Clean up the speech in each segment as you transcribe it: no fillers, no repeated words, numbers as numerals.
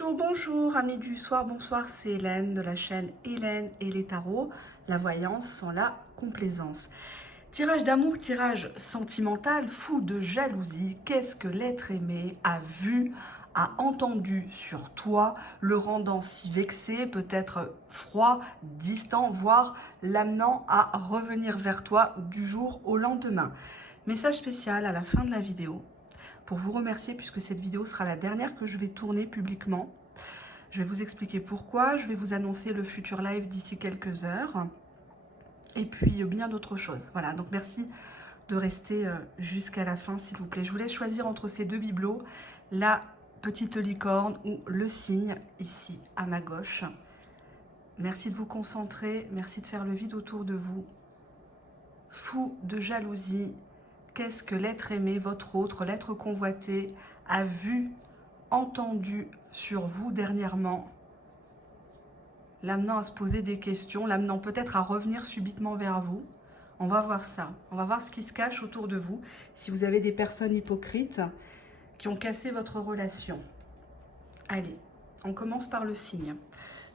Bonjour, bonjour, amis du soir, bonsoir, c'est Hélène de la chaîne Hélène et les tarots, la voyance sans la complaisance. Tirage d'amour, tirage sentimental, fou de jalousie, qu'est-ce que l'être aimé a vu, a entendu sur toi, le rendant si vexé, peut-être froid, distant, voire l'amenant à revenir vers toi du jour au lendemain. Message spécial à la fin de la vidéo, pour vous remercier puisque cette vidéo sera la dernière que je vais tourner publiquement. Je vais vous expliquer pourquoi, je vais vous annoncer le futur live d'ici quelques heures et puis bien d'autres choses. Voilà, donc merci de rester jusqu'à la fin s'il vous plaît. Je vous laisse choisir entre ces deux bibelots, la petite licorne ou le cygne ici à ma gauche. Merci de vous concentrer, merci de faire le vide autour de vous. Fou de jalousie, qu'est-ce que l'être aimé, votre autre, l'être convoité, a vu, entendu sur vous dernièrement, l'amenant à se poser des questions, l'amenant peut-être à revenir subitement vers vous. On va voir ça, on va voir ce qui se cache autour de vous, si vous avez des personnes hypocrites qui ont cassé votre relation. Allez, on commence par le signe.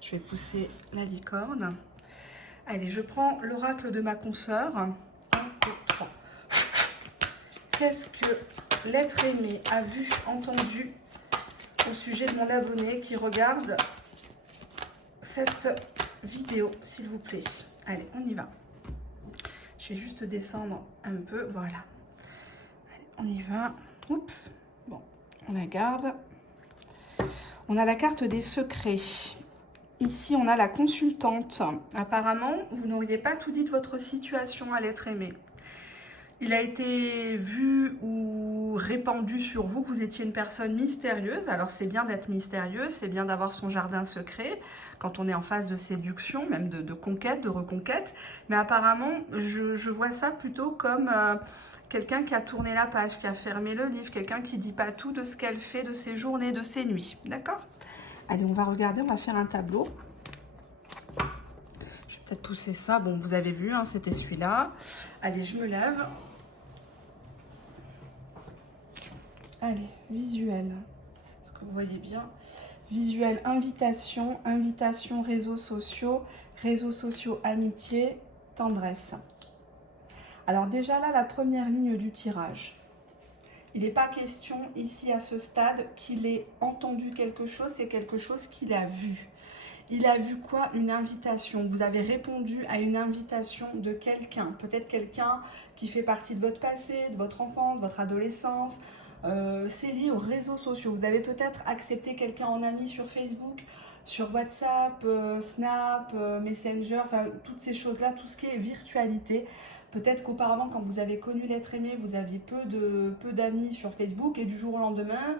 Je vais pousser la licorne. Allez, je prends l'oracle de ma consoeur. 1, 2, 3. Qu'est-ce que l'être aimé a vu, entendu au sujet de mon abonné qui regarde cette vidéo, s'il vous plaît. Allez, on y va. Je vais juste descendre un peu, voilà. Allez, on y va. Oups, bon, on la garde. On a la carte des secrets. Ici, on a la consultante. Apparemment, vous n'auriez pas tout dit de votre situation à l'être aimé. Il a été vu ou répandu sur vous que vous étiez une personne mystérieuse. Alors c'est bien d'être mystérieux, c'est bien d'avoir son jardin secret quand on est en phase de séduction, même de conquête, de reconquête. Mais apparemment, je vois ça plutôt comme quelqu'un qui a tourné la page, qui a fermé le livre, quelqu'un qui ne dit pas tout de ce qu'elle fait, de ses journées, de ses nuits. D'accord? Allez, on va regarder, on va faire un tableau. Je vais peut-être pousser ça. Bon, vous avez vu, hein, c'était celui-là. Allez, je me lève. Allez, visuel. Est-ce que vous voyez bien? Visuel, invitation, invitation, réseaux sociaux, amitié, tendresse. Alors déjà là, la première ligne du tirage. Il n'est pas question ici à ce stade qu'il ait entendu quelque chose, c'est quelque chose qu'il a vu. Il a vu quoi? Une invitation. Vous avez répondu à une invitation de quelqu'un. Peut-être quelqu'un qui fait partie de votre passé, de votre enfance, de votre adolescence. C'est lié aux réseaux sociaux. Vous avez peut-être accepté quelqu'un en ami sur Facebook, sur WhatsApp, Snap, Messenger, enfin toutes ces choses-là, tout ce qui est virtualité. Peut-être qu'auparavant, quand vous avez connu l'être aimé, vous aviez peu d'amis sur Facebook et du jour au lendemain,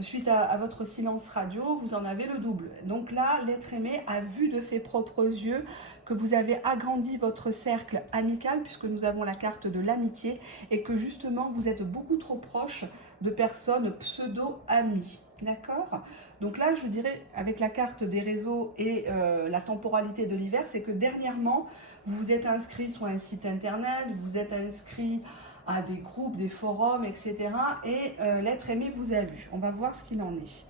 suite à votre silence radio, vous en avez le double. Donc là, l'être aimé a vu de ses propres yeux que vous avez agrandi votre cercle amical, puisque nous avons la carte de l'amitié, et que justement, vous êtes beaucoup trop proche de personnes pseudo-amies. D'accord? Donc là, je vous dirais, avec la carte des réseaux et la temporalité de l'hiver, c'est que dernièrement, vous vous êtes inscrit sur un site internet, vous vous êtes inscrit à des groupes, des forums, etc. Et l'être aimé vous a vu. On va voir ce qu'il en est.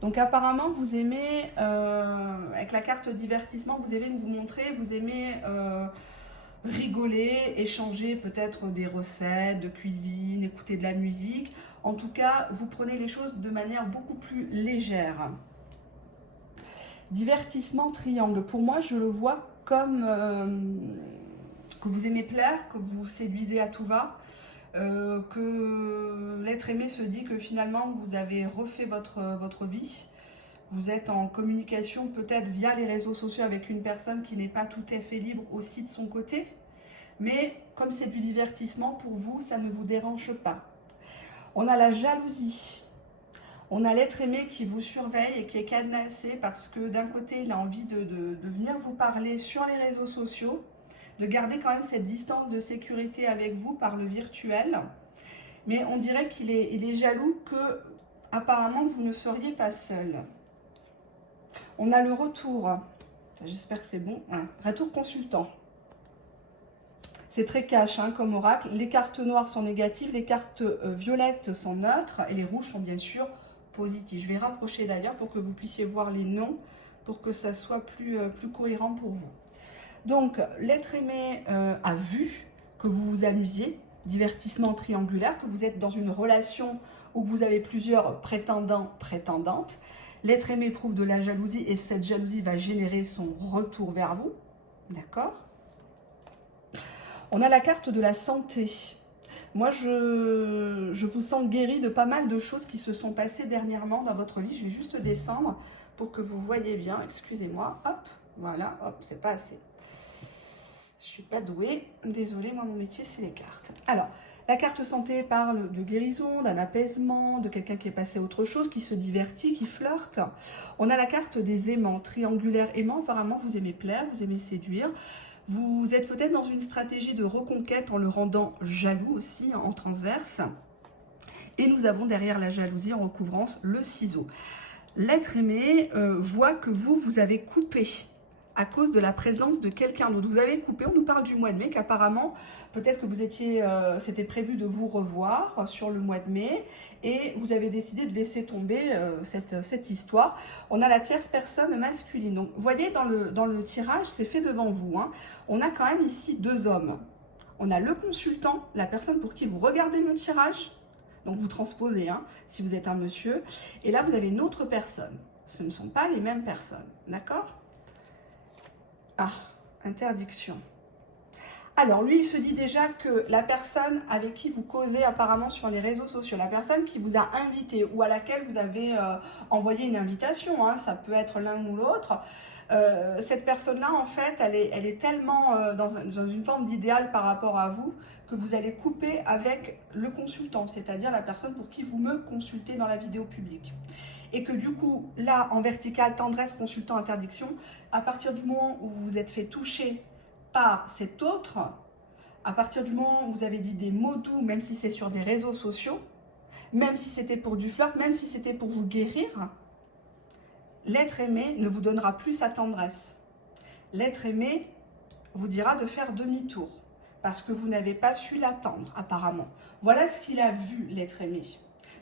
Donc apparemment, vous aimez, avec la carte divertissement, vous aimez vous montrer, vous aimez rigoler, échanger peut-être des recettes de cuisine, écouter de la musique. En tout cas, vous prenez les choses de manière beaucoup plus légère. Divertissement triangle. Pour moi, je le vois comme que vous aimez plaire, que vous séduisez à tout va, que l'être aimé se dit que finalement vous avez refait votre vie. Vous êtes en communication peut-être via les réseaux sociaux avec une personne qui n'est pas tout à fait libre aussi de son côté. Mais comme c'est du divertissement, pour vous, ça ne vous dérange pas. On a la jalousie. On a l'être aimé qui vous surveille et qui est cadenassé parce que d'un côté, il a envie de venir vous parler sur les réseaux sociaux, de garder quand même cette distance de sécurité avec vous par le virtuel. Mais on dirait qu'il est jaloux que, apparemment, vous ne seriez pas seul. On a le retour. J'espère que c'est bon. Ouais. Retour consultant. C'est très cash hein, comme oracle. Les cartes noires sont négatives, les cartes violettes sont neutres et les rouges sont bien sûr positif. Je vais rapprocher d'ailleurs pour que vous puissiez voir les noms, pour que ça soit plus cohérent pour vous. Donc, l'être aimé a vu que vous vous amusiez, divertissement triangulaire, que vous êtes dans une relation où vous avez plusieurs prétendants, prétendantes. L'être aimé éprouve de la jalousie et cette jalousie va générer son retour vers vous. D'accord? On a la carte de la santé. Moi, je vous sens guéri de pas mal de choses qui se sont passées dernièrement dans votre vie. Je vais juste descendre pour que vous voyez bien. Excusez-moi. Hop, voilà. Hop, c'est pas assez. Je suis pas douée. Désolée, moi, mon métier, c'est les cartes. Alors, la carte santé parle de guérison, d'un apaisement, de quelqu'un qui est passé à autre chose, qui se divertit, qui flirte. On a la carte des aimants, triangulaire aimant. Apparemment, vous aimez plaire, vous aimez séduire. Vous êtes peut-être dans une stratégie de reconquête en le rendant jaloux aussi, en transverse. Et nous avons derrière la jalousie en recouvrance le ciseau. L'être aimé voit que vous avez coupé à cause de la présence de quelqu'un d'autre. Vous avez coupé, on nous parle du mois de mai, qu'apparemment, peut-être que vous étiez, c'était prévu de vous revoir sur le mois de mai, et vous avez décidé de laisser tomber cette histoire. On a la tierce personne masculine. Donc, vous voyez, dans le tirage, c'est fait devant vous, hein. On a quand même ici deux hommes. On a le consultant, la personne pour qui vous regardez mon tirage, donc vous transposez, hein, si vous êtes un monsieur, et là, vous avez une autre personne. Ce ne sont pas les mêmes personnes, d'accord ? Ah, interdiction. Alors, lui, il se dit déjà que la personne avec qui vous causez apparemment sur les réseaux sociaux, la personne qui vous a invité ou à laquelle vous avez envoyé une invitation, hein, ça peut être l'un ou l'autre, cette personne-là, en fait, elle est tellement dans une forme d'idéal par rapport à vous que vous allez couper avec le consultant, c'est-à-dire la personne pour qui vous me consultez dans la vidéo publique. Et que du coup, là, en vertical, tendresse, consultant, interdiction, à partir du moment où vous vous êtes fait toucher par cet autre, à partir du moment où vous avez dit des mots doux, même si c'est sur des réseaux sociaux, même si c'était pour du flirt, même si c'était pour vous guérir, l'être aimé ne vous donnera plus sa tendresse. L'être aimé vous dira de faire demi-tour, parce que vous n'avez pas su l'attendre, apparemment. Voilà ce qu'il a vu, l'être aimé.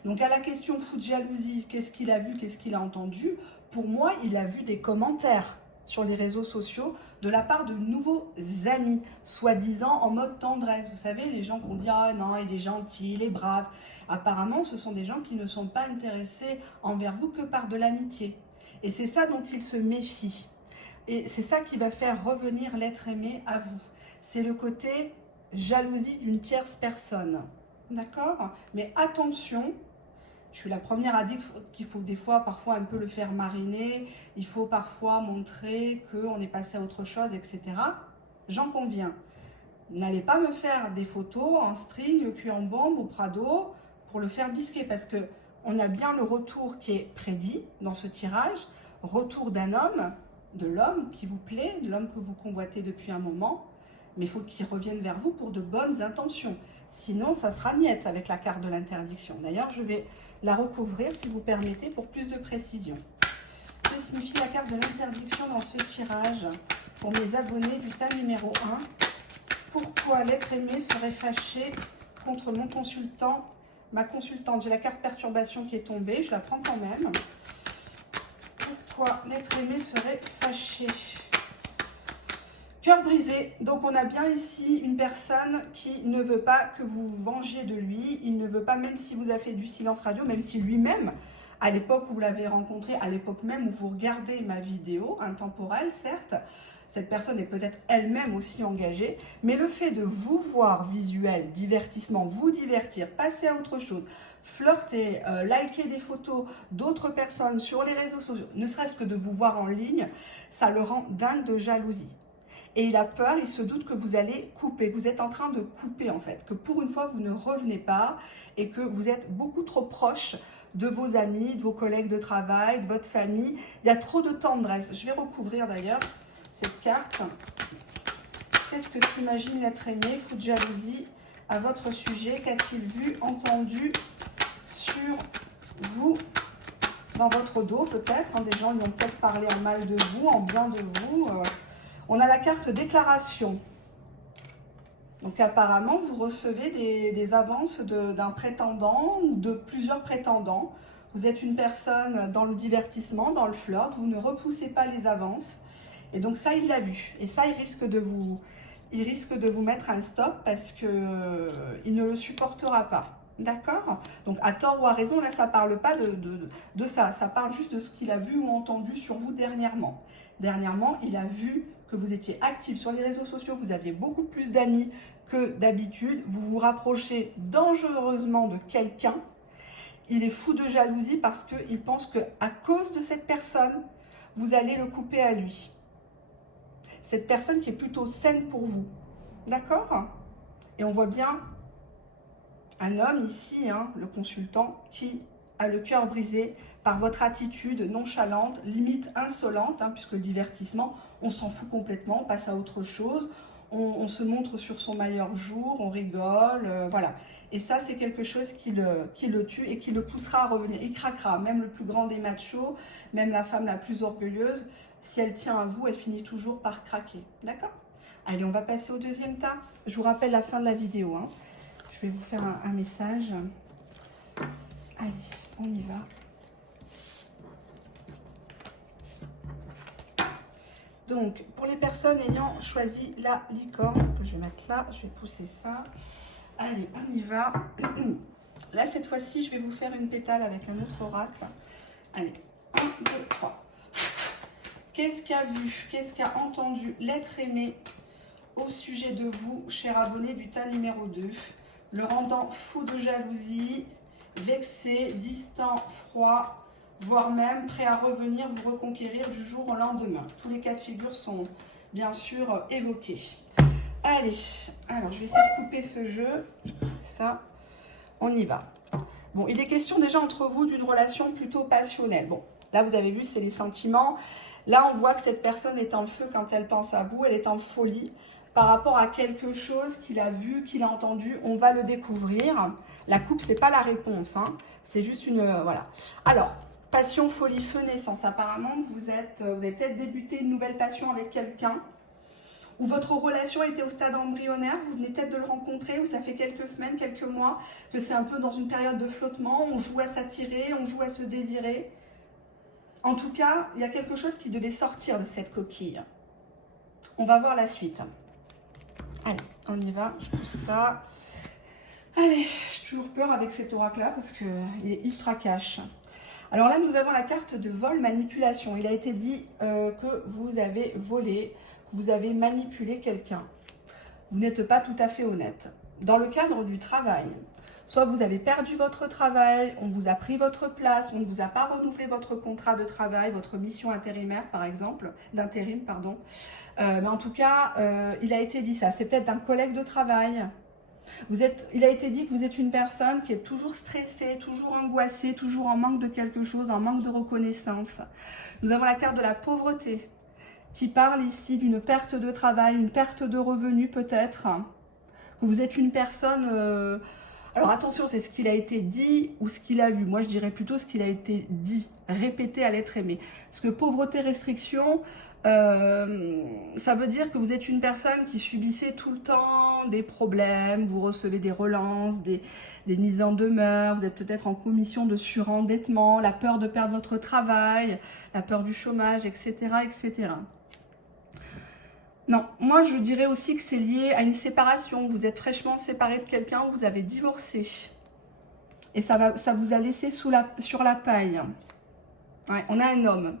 Donc à la question fou de jalousie, qu'est-ce qu'il a vu, qu'est-ce qu'il a entendu? Pour moi, il a vu des commentaires sur les réseaux sociaux de la part de nouveaux amis, soi-disant en mode tendresse. Vous savez, les gens qui ont dit « Ah non, il est gentil, il est brave ». Apparemment, ce sont des gens qui ne sont pas intéressés envers vous que par de l'amitié. Et c'est ça dont il se méfie. Et c'est ça qui va faire revenir l'être aimé à vous. C'est le côté jalousie d'une tierce personne. D'accord? Mais attention, je suis la première à dire qu'il faut des fois, parfois, un peu le faire mariner. Il faut parfois montrer qu'on est passé à autre chose, etc. J'en conviens. N'allez pas me faire des photos en string, le cul en bombe, au Prado, pour le faire bisquer. Parce qu'on a bien le retour qui est prédit dans ce tirage. Retour d'un homme, de l'homme qui vous plaît, de l'homme que vous convoitez depuis un moment. Mais il faut qu'il revienne vers vous pour de bonnes intentions. Sinon, ça sera niette avec la carte de l'interdiction. D'ailleurs, je vais la recouvrir, si vous permettez, pour plus de précision. Que signifie la carte de l'interdiction dans ce tirage pour mes abonnés du tas numéro 1? Pourquoi l'être aimé serait fâché contre mon consultant, ma consultante? J'ai la carte perturbation qui est tombée, je la prends quand même. Pourquoi l'être aimé serait fâché? Cœur brisé, donc on a bien ici une personne qui ne veut pas que vous vous vengiez de lui, il ne veut pas, même si vous avez fait du silence radio, même si lui-même, à l'époque où vous l'avez rencontré, à l'époque même où vous regardez ma vidéo, intemporelle certes, cette personne est peut-être elle-même aussi engagée, mais le fait de vous voir visuel, divertissement, vous divertir, passer à autre chose, flirter, liker des photos d'autres personnes sur les réseaux sociaux, ne serait-ce que de vous voir en ligne, ça le rend dingue de jalousie. Et il a peur, il se doute que vous allez couper, que vous êtes en train de couper en fait, que pour une fois vous ne revenez pas et que vous êtes beaucoup trop proche de vos amis, de vos collègues de travail, de votre famille. Il y a trop de tendresse. Je vais recouvrir d'ailleurs cette carte. Qu'est-ce que s'imagine l'être aimé, fou de jalousie, à votre sujet? Qu'a-t-il vu, entendu sur vous, dans votre dos peut-être, hein, des gens lui ont peut-être parlé en mal de vous, en bien de vous. On a la carte déclaration. Donc apparemment, vous recevez des avances d'un prétendant ou de plusieurs prétendants. Vous êtes une personne dans le divertissement, dans le flirt, vous ne repoussez pas les avances. Et donc ça, il l'a vu. Et ça, il risque de vous mettre un stop parce que il ne le supportera pas. D'accord? Donc à tort ou à raison, là, ça ne parle pas de ça. Ça parle juste de ce qu'il a vu ou entendu sur vous dernièrement. Dernièrement, il a vu que vous étiez actif sur les réseaux sociaux, vous aviez beaucoup plus d'amis que d'habitude, vous vous rapprochez dangereusement de quelqu'un. Il est fou de jalousie parce qu'il pense qu'à cause de cette personne, vous allez le couper à lui. Cette personne qui est plutôt saine pour vous. D'accord? Et on voit bien un homme ici, hein, le consultant, qui a le cœur brisé par votre attitude nonchalante, limite insolente, hein, puisque le divertissement, on s'en fout complètement, on passe à autre chose, on se montre sur son meilleur jour, on rigole, voilà. Et ça, c'est quelque chose qui le tue et qui le poussera à revenir. Il craquera, même le plus grand des machos, même la femme la plus orgueilleuse, si elle tient à vous, elle finit toujours par craquer. D'accord? Allez, on va passer au deuxième tas. Je vous rappelle la fin de la vidéo, hein. Je vais vous faire un message. Allez, on y va. Donc, pour les personnes ayant choisi la licorne, que je vais mettre là, je vais pousser ça. Allez, on y va. Là, cette fois-ci, je vais vous faire une pétale avec un autre oracle. Allez, 1, 2, 3. Qu'est-ce qu'a vu, qu'est-ce qu'a entendu l'être aimé au sujet de vous, cher abonné du tas numéro 2, le rendant fou de jalousie, vexé, distant, froid, voire même prêt à revenir vous reconquérir du jour au lendemain. Tous les cas de figure sont bien sûr évoqués. Allez, alors je vais essayer de couper ce jeu. C'est ça, on y va. Bon, il est question déjà entre vous d'une relation plutôt passionnelle. Bon, là vous avez vu, c'est les sentiments. Là, on voit que cette personne est en feu quand elle pense à vous, elle est en folie par rapport à quelque chose qu'il a vu, qu'il a entendu. On va le découvrir. La coupe, c'est pas la réponse, hein. C'est juste une... voilà. Alors, passion, folie, feu, naissance. Apparemment, vous avez peut-être débuté une nouvelle passion avec quelqu'un, ou votre relation était au stade embryonnaire, vous venez peut-être de le rencontrer, ou ça fait quelques semaines, quelques mois, que c'est un peu dans une période de flottement, on joue à s'attirer, on joue à se désirer. En tout cas, il y a quelque chose qui devait sortir de cette coquille. On va voir la suite. Allez, on y va, je pousse ça. Allez, j'ai toujours peur avec cet oracle-là parce qu'il est ultra cash. Alors là, nous avons la carte de vol manipulation. Il a été dit que vous avez volé, que vous avez manipulé quelqu'un. Vous n'êtes pas tout à fait honnête. Dans le cadre du travail, soit vous avez perdu votre travail, on vous a pris votre place, on ne vous a pas renouvelé votre contrat de travail, votre mission intérimaire par exemple, d'intérim, pardon. Mais en tout cas, il a été dit ça. C'est peut-être d'un collègue de travail. Il a été dit que vous êtes une personne qui est toujours stressée, toujours angoissée, toujours en manque de quelque chose, en manque de reconnaissance. Nous avons la carte de la pauvreté qui parle ici d'une perte de travail, une perte de revenus peut-être. Que vous êtes une personne... Alors attention, c'est ce qu'il a été dit ou ce qu'il a vu. Moi, je dirais plutôt ce qu'il a été dit, répété à l'être aimé. Parce que pauvreté, restriction, ça veut dire que vous êtes une personne qui subissait tout le temps des problèmes, vous recevez des relances, des mises en demeure, vous êtes peut-être en commission de surendettement, la peur de perdre votre travail, la peur du chômage, etc., etc. Non, moi je dirais aussi que c'est lié à une séparation. Vous êtes fraîchement séparé de quelqu'un, vous avez divorcé. Et ça vous a laissé sur la paille. Ouais, on a un homme.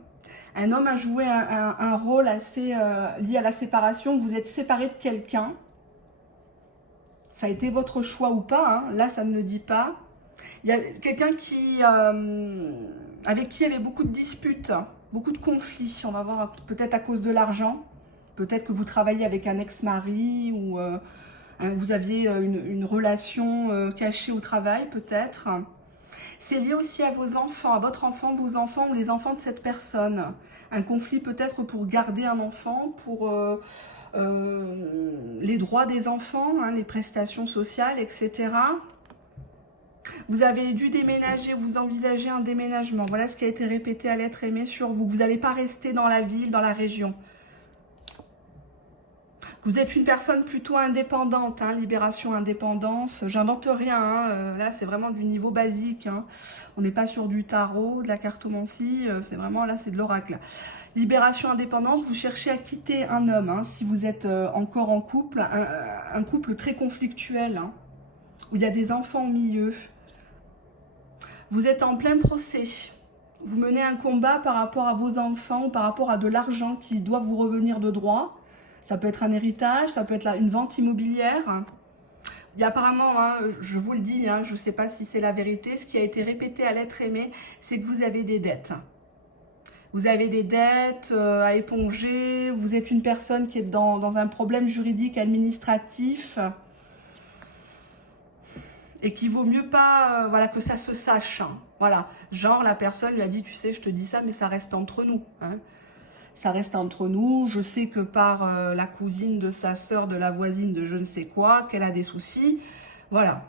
Un homme a joué un rôle assez lié à la séparation. Vous êtes séparé de quelqu'un. Ça a été votre choix ou pas, hein. Là, ça ne le dit pas. Il y a quelqu'un avec qui il y avait beaucoup de disputes, beaucoup de conflits. On va voir, peut-être à cause de l'argent. Peut-être que vous travaillez avec un ex-mari ou vous aviez une relation cachée au travail, peut-être. C'est lié aussi à vos enfants, à votre enfant, vos enfants ou les enfants de cette personne. Un conflit peut-être pour garder un enfant, pour les droits des enfants, hein, les prestations sociales, etc. Vous avez dû déménager, vous envisagez un déménagement. Voilà ce qui a été répété à l'être aimé sur vous. Vous n'allez pas rester dans la ville, dans la région. Vous êtes une personne plutôt indépendante, hein, libération, indépendance. J'invente rien, hein, là c'est vraiment du niveau basique. Hein. On n'est pas sur du tarot, de la cartomancie, c'est vraiment là c'est de l'oracle. Libération, indépendance, vous cherchez à quitter un homme, hein, si vous êtes encore en couple, un couple très conflictuel, hein, où il y a des enfants au milieu. Vous êtes en plein procès. Vous menez un combat par rapport à vos enfants ou par rapport à de l'argent qui doit vous revenir de droit. Ça peut être un héritage, ça peut être une vente immobilière. Il y a apparemment, hein, je vous le dis, hein, je ne sais pas si c'est la vérité, ce qui a été répété à l'être aimé, c'est que vous avez des dettes. Vous avez des dettes à éponger, vous êtes une personne qui est dans un problème juridique, administratif, et qu'il vaut mieux pas voilà, que ça se sache. Hein. Voilà, genre la personne lui a dit, tu sais, je te dis ça, mais ça reste entre nous. Hein. Ça reste entre nous. Je sais que par la cousine de sa sœur, de la voisine, de je ne sais quoi, qu'elle a des soucis. Voilà.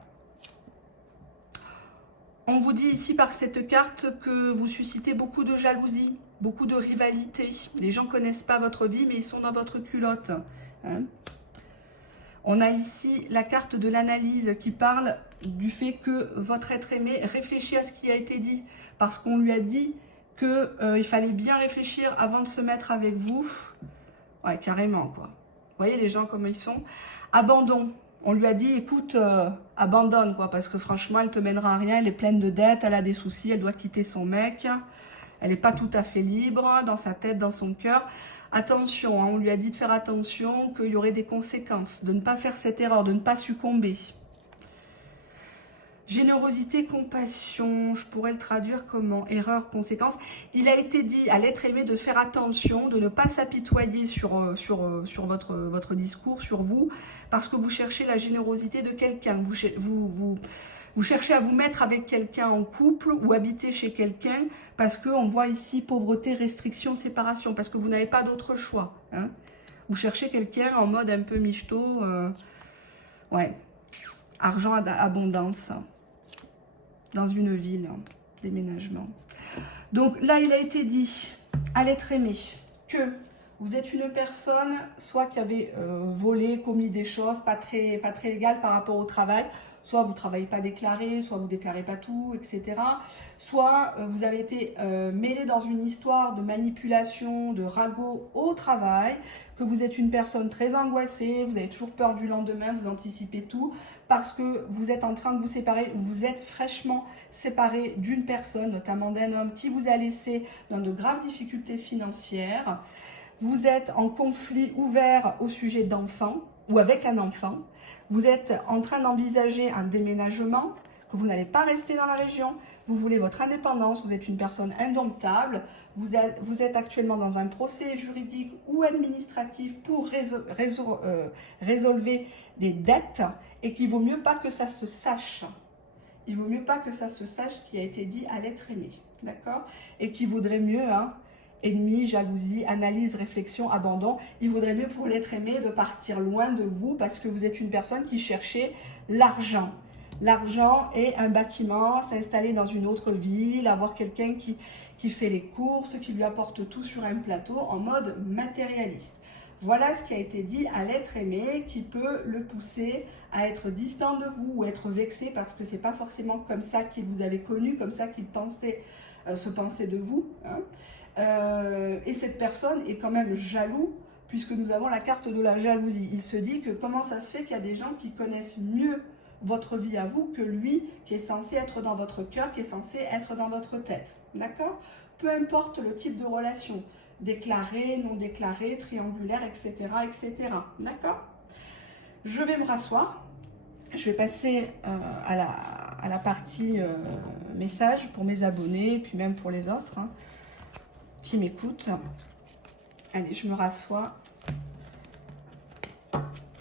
On vous dit ici par cette carte que vous suscitez beaucoup de jalousie, beaucoup de rivalité. Les gens ne connaissent pas votre vie, mais ils sont dans votre culotte. Hein. On a ici la carte de l'analyse qui parle du fait que votre être aimé réfléchit à ce qui a été dit. Parce qu'on lui a dit qu'il fallait bien réfléchir avant de se mettre avec vous. Ouais, carrément, quoi. Vous voyez les gens comme ils sont. Abandon. On lui a dit, écoute, abandonne, quoi, parce que franchement, elle te mènera à rien, elle est pleine de dettes, elle a des soucis, elle doit quitter son mec. Elle n'est pas tout à fait libre dans sa tête, dans son cœur. Attention, hein, on lui a dit de faire attention, qu'il y aurait des conséquences, de ne pas faire cette erreur, de ne pas succomber. Générosité, compassion, je pourrais le traduire comment? Erreur, conséquence. Il a été dit à l'être aimé de faire attention, de ne pas s'apitoyer sur votre discours, sur vous, parce que vous cherchez la générosité de quelqu'un. Vous cherchez à vous mettre avec quelqu'un en couple ou habiter chez quelqu'un, parce qu'on voit ici pauvreté, restriction, séparation, parce que vous n'avez pas d'autre choix. Hein. Vous cherchez quelqu'un en mode un peu michto, ouais, argent, abondance. Dans une ville, déménagement. Donc là, il a été dit à l'être aimé que vous êtes une personne, soit qui avait volé, commis des choses pas très légales par rapport au travail, soit vous ne travaillez pas déclaré, soit vous ne déclarez pas tout, etc. Soit vous avez été mêlé dans une histoire de manipulation, de ragot au travail, que vous êtes une personne très angoissée, vous avez toujours peur du lendemain, vous anticipez tout, parce que vous êtes en train de vous séparer, vous êtes fraîchement séparé d'une personne, notamment d'un homme, qui vous a laissé dans de graves difficultés financières. Vous êtes en conflit ouvert au sujet d'enfants ou avec un enfant. Vous êtes en train d'envisager un déménagement, que vous n'allez pas rester dans la région. Vous voulez votre indépendance, vous êtes une personne indomptable. Vous êtes actuellement dans un procès juridique ou administratif pour résolver des dettes et qu'il ne vaut mieux pas que ça se sache. Il vaut mieux pas que ça se sache ce qui a été dit à l'être aimé. D'accord? Et qu'il vaudrait mieux... Hein, ennemi, jalousie, analyse, réflexion, abandon. Il vaudrait mieux pour l'être aimé de partir loin de vous parce que vous êtes une personne qui cherchait l'argent. L'argent et un bâtiment, s'installer dans une autre ville, avoir quelqu'un qui fait les courses, qui lui apporte tout sur un plateau en mode matérialiste. Voilà ce qui a été dit à l'être aimé qui peut le pousser à être distant de vous ou être vexé parce que ce n'est pas forcément comme ça qu'il vous avait connu, comme ça qu'il se pensait de vous. Hein. Et cette personne est quand même jaloux puisque nous avons la carte de la jalousie. Il se dit que comment ça se fait qu'il y a des gens qui connaissent mieux votre vie à vous que lui qui est censé être dans votre cœur, qui est censé être dans votre tête. D'accord? Peu importe le type de relation, déclaré, non déclaré, triangulaire, etc. etc. D'accord? Je vais me rasseoir. Je vais passer à la partie message pour mes abonnés, puis même pour les autres. Hein, qui m'écoute. Allez, je me rassois.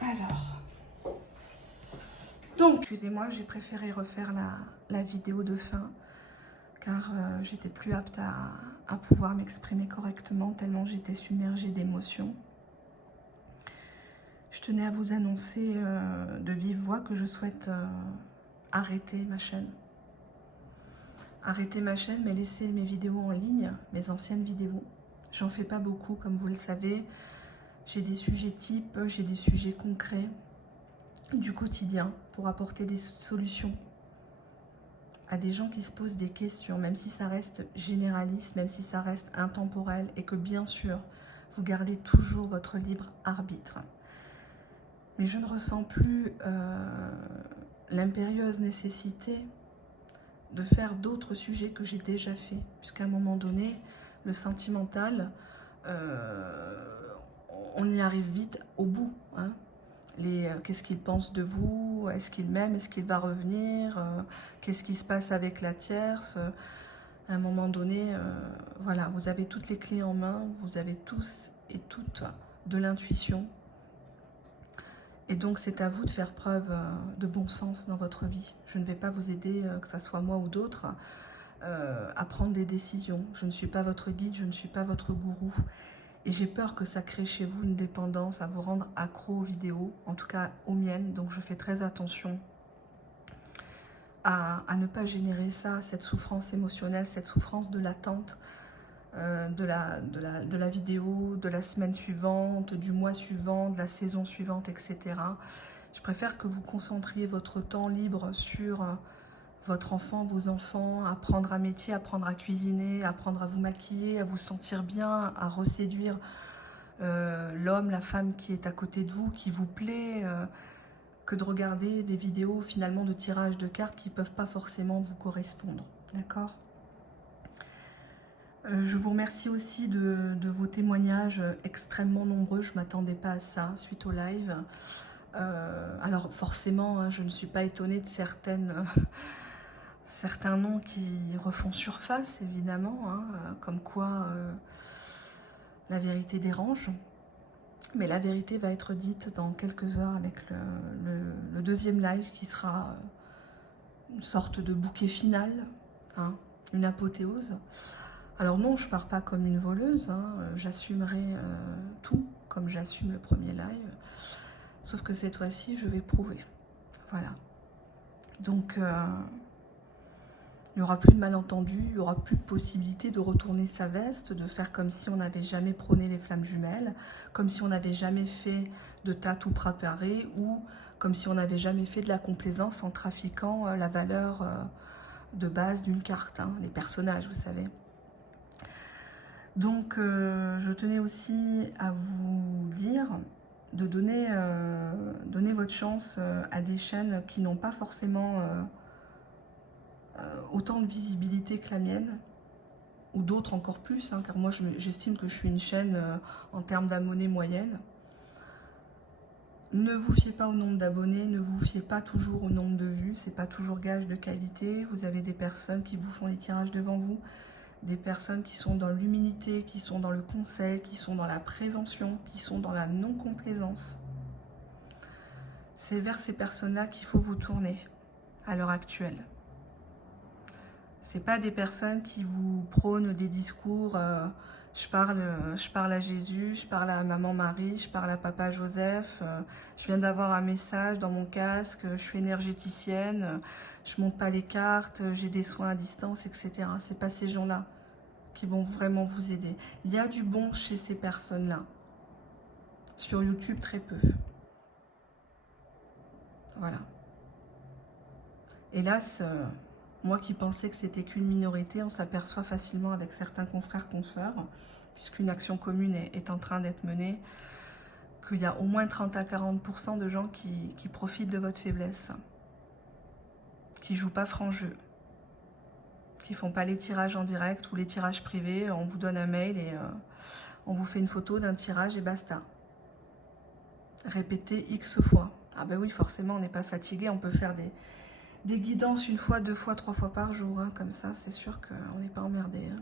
Alors. Donc, excusez-moi, j'ai préféré refaire la vidéo de fin car j'étais plus apte à pouvoir m'exprimer correctement tellement j'étais submergée d'émotions. Je tenais à vous annoncer de vive voix que je souhaite arrêter ma chaîne. Arrêter ma chaîne, mais laisser mes vidéos en ligne, mes anciennes vidéos. J'en fais pas beaucoup, comme vous le savez. J'ai des sujets types, j'ai des sujets concrets du quotidien pour apporter des solutions à des gens qui se posent des questions, même si ça reste généraliste, même si ça reste intemporel, et que bien sûr, vous gardez toujours votre libre arbitre. Mais je ne ressens plus l'impérieuse nécessité de faire d'autres sujets que j'ai déjà fait, puisqu'à un moment donné, le sentimental, on y arrive vite au bout, hein. Qu'est-ce qu'il pense de vous, est-ce qu'il m'aime, est-ce qu'il va revenir, qu'est-ce qui se passe avec la tierce, à un moment donné, voilà, vous avez toutes les clés en main, vous avez tous et toutes de l'intuition, et donc c'est à vous de faire preuve de bon sens dans votre vie. Je ne vais pas vous aider, que ce soit moi ou d'autres, à prendre des décisions. Je ne suis pas votre guide, je ne suis pas votre gourou. Et j'ai peur que ça crée chez vous une dépendance, à vous rendre accro aux vidéos, en tout cas aux miennes. Donc je fais très attention à ne pas générer ça, cette souffrance émotionnelle, cette souffrance de l'attente de la vidéo, de la semaine suivante, du mois suivant, de la saison suivante, etc. Je préfère que vous concentriez votre temps libre sur votre enfant, vos enfants, apprendre un métier, apprendre à cuisiner, apprendre à vous maquiller, à vous sentir bien, à reséduire l'homme, la femme qui est à côté de vous, qui vous plaît, que de regarder des vidéos finalement de tirage de cartes qui ne peuvent pas forcément vous correspondre. D'accord ? Je vous remercie aussi de vos témoignages extrêmement nombreux. Je ne m'attendais pas à ça suite au live. Alors forcément, hein, je ne suis pas étonnée de certains noms qui refont surface, évidemment, hein, comme quoi la vérité dérange. Mais la vérité va être dite dans quelques heures avec le deuxième live qui sera une sorte de bouquet final, hein, une apothéose. Alors non, je ne pars pas comme une voleuse, hein, j'assumerai tout comme j'assume le premier live, sauf que cette fois-ci, je vais prouver. Voilà. Donc, il n'y aura plus de malentendu, il n'y aura plus de possibilité de retourner sa veste, de faire comme si on n'avait jamais prôné les flammes jumelles, comme si on n'avait jamais fait de tatou préparé, ou comme si on n'avait jamais fait de la complaisance en trafiquant la valeur de base d'une carte, hein, les personnages, vous savez. Donc, je tenais aussi à vous dire de donner votre chance à des chaînes qui n'ont pas forcément autant de visibilité que la mienne, ou d'autres encore plus, hein, car moi j'estime que je suis une chaîne en termes d'abonnés moyenne. Ne vous fiez pas au nombre d'abonnés, ne vous fiez pas toujours au nombre de vues, c'est pas toujours gage de qualité. Vous avez des personnes qui vous font les tirages devant vous, des personnes qui sont dans l'humilité, qui sont dans le conseil, qui sont dans la prévention, qui sont dans la non-complaisance. C'est vers ces personnes-là qu'il faut vous tourner à l'heure actuelle. C'est pas des personnes qui vous prônent des discours je parle à Jésus, je parle à maman Marie, je parle à papa Joseph, je viens d'avoir un message dans mon casque, je suis énergéticienne, je monte pas les cartes, j'ai des soins à distance, etc. C'est pas ces gens-là qui vont vraiment vous aider. Il y a du bon chez ces personnes-là. Sur YouTube, très peu. Voilà. Hélas, moi qui pensais que c'était qu'une minorité, on s'aperçoit facilement avec certains confrères, consoeurs, puisqu'une action commune est en train d'être menée, qu'il y a au moins 30 à 40% de gens qui profitent de votre faiblesse, qui ne jouent pas franc jeu, qui ne font pas les tirages en direct ou les tirages privés. On vous donne un mail et on vous fait une photo d'un tirage et basta. Répétez X fois. Ah ben oui, forcément, on n'est pas fatigué, on peut faire des guidances une fois, deux fois, trois fois par jour, hein, comme ça, c'est sûr qu'on n'est pas emmerdé. Hein.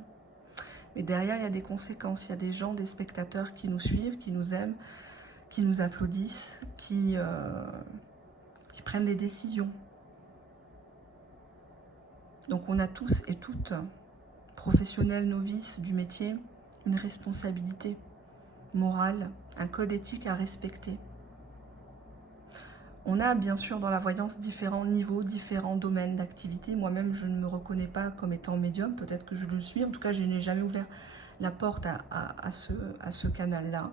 Mais derrière, il y a des conséquences. Il y a des gens, des spectateurs qui nous suivent, qui nous aiment, qui nous applaudissent, qui prennent des décisions. Donc on a tous et toutes, professionnels, novices du métier, une responsabilité morale, un code éthique à respecter. On a bien sûr dans la voyance différents niveaux, différents domaines d'activité. Moi-même, je ne me reconnais pas comme étant médium, peut-être que je le suis. En tout cas, je n'ai jamais ouvert la porte à ce canal-là.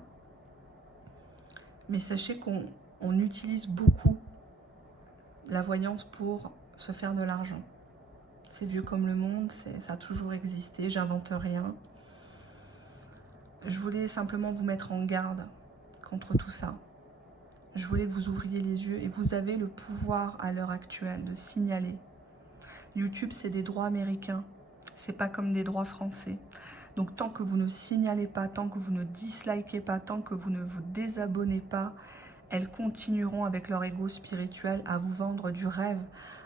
Mais sachez qu'on utilise beaucoup la voyance pour se faire de l'argent. C'est vieux comme le monde, ça a toujours existé, j'invente rien. Je voulais simplement vous mettre en garde contre tout ça. Je voulais que vous ouvriez les yeux et vous avez le pouvoir à l'heure actuelle de signaler. YouTube, c'est des droits américains, c'est pas comme des droits français. Donc tant que vous ne signalez pas, tant que vous ne dislikez pas, tant que vous ne vous désabonnez pas, elles continueront avec leur ego spirituel à vous vendre du rêve,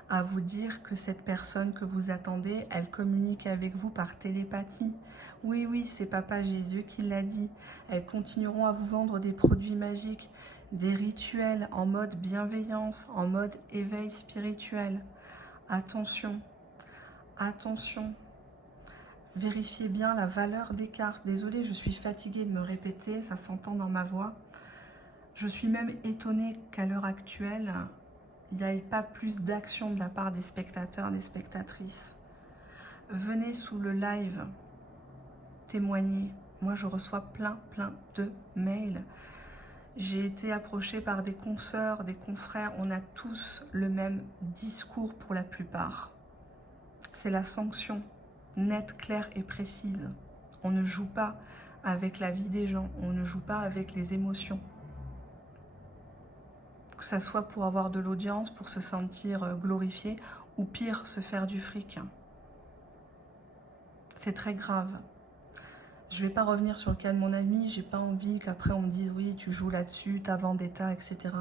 à vous dire que cette personne que vous attendez, elle communique avec vous par télépathie. Oui, oui, c'est Papa Jésus qui l'a dit. Elles continueront à vous vendre des produits magiques, des rituels en mode bienveillance, en mode éveil spirituel. Attention, attention. Vérifiez bien la valeur des cartes. Désolée, je suis fatiguée de me répéter, ça s'entend dans ma voix. Je suis même étonnée qu'à l'heure actuelle, il n'y ait pas plus d'action de la part des spectateurs, des spectatrices. Venez sous le live témoigner. Moi, je reçois plein de mails. J'ai été approchée par des consoeurs, des confrères. On a tous le même discours pour la plupart. C'est la sanction, nette, claire et précise. On ne joue pas avec la vie des gens. On ne joue pas avec les émotions. Que ça soit pour avoir de l'audience, pour se sentir glorifié, ou pire, se faire du fric. C'est très grave. Je ne vais pas revenir sur le cas de mon ami, j'ai pas envie qu'après on me dise oui, tu joues là-dessus, ta vendetta, etc.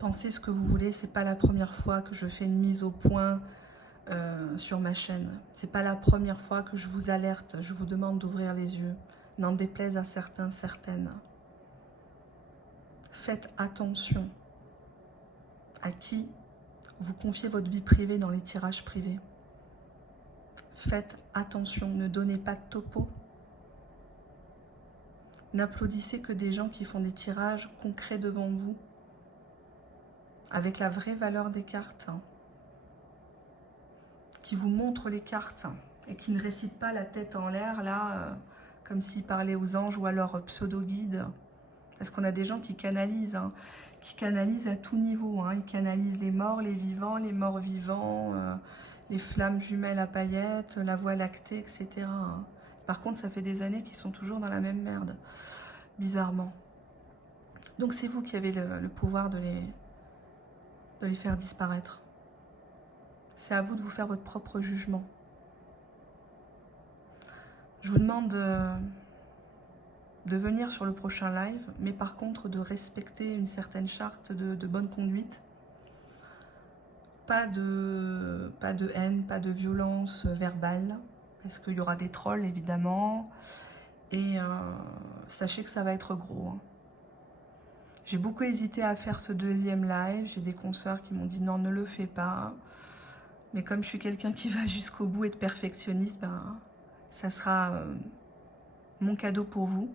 Pensez ce que vous voulez, c'est pas la première fois que je fais une mise au point sur ma chaîne. C'est pas la première fois que je vous alerte, je vous demande d'ouvrir les yeux. N'en déplaise à certains, certaines. Faites attention à qui vous confiez votre vie privée dans les tirages privés. Faites attention, ne donnez pas de topo. N'applaudissez que des gens qui font des tirages concrets devant vous, avec la vraie valeur des cartes, qui vous montrent les cartes et qui ne récitent pas la tête en l'air, là, comme s'ils parlaient aux anges ou à leur pseudo-guide. Parce qu'on a des gens qui canalisent à tout niveau. Ils canalisent les morts vivants, les morts vivants, les flammes jumelles à paillettes, la voie lactée, etc. Par contre, ça fait des années qu'ils sont toujours dans la même merde, bizarrement. Donc c'est vous qui avez le pouvoir de les faire disparaître. C'est à vous de vous faire votre propre jugement. Je vous demande de venir sur le prochain live, mais par contre de respecter une certaine charte de bonne conduite. Pas de haine, pas de violence verbale, parce qu'il y aura des trolls évidemment, et sachez que ça va être gros. J'ai beaucoup hésité à faire ce deuxième live, j'ai des consoeurs qui m'ont dit non, ne le fais pas, mais comme je suis quelqu'un qui va jusqu'au bout et de perfectionniste, ben, ça sera mon cadeau pour vous,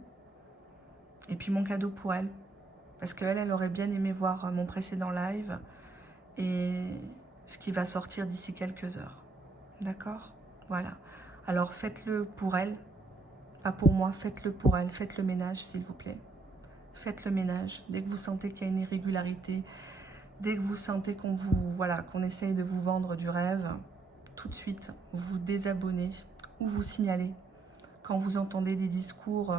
et puis mon cadeau pour elle, parce qu'elle, elle aurait bien aimé voir mon précédent live, et ce qui va sortir d'ici quelques heures. D'accord? Voilà. Alors faites-le pour elle, pas pour moi, faites-le pour elle, faites le ménage s'il vous plaît. Faites le ménage. Dès que vous sentez qu'il y a une irrégularité, dès que vous sentez qu'on essaye de vous vendre du rêve, tout de suite, vous désabonnez ou vous signalez. Quand vous entendez des discours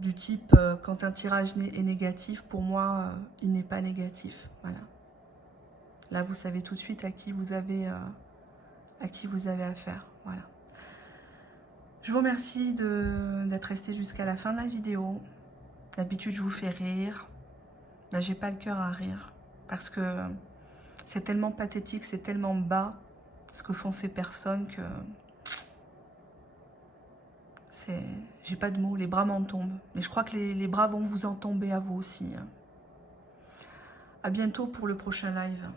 du type quand un tirage est négatif, pour moi, il n'est pas négatif. Voilà. Là, vous savez tout de suite à qui vous avez affaire. Voilà. Je vous remercie d'être resté jusqu'à la fin de la vidéo. D'habitude, je vous fais rire. Là, j'ai pas le cœur à rire. Parce que c'est tellement pathétique, c'est tellement bas ce que font ces personnes que... J'ai pas de mots, les bras m'en tombent. Mais je crois que les bras vont vous en tomber à vous aussi. À bientôt pour le prochain live.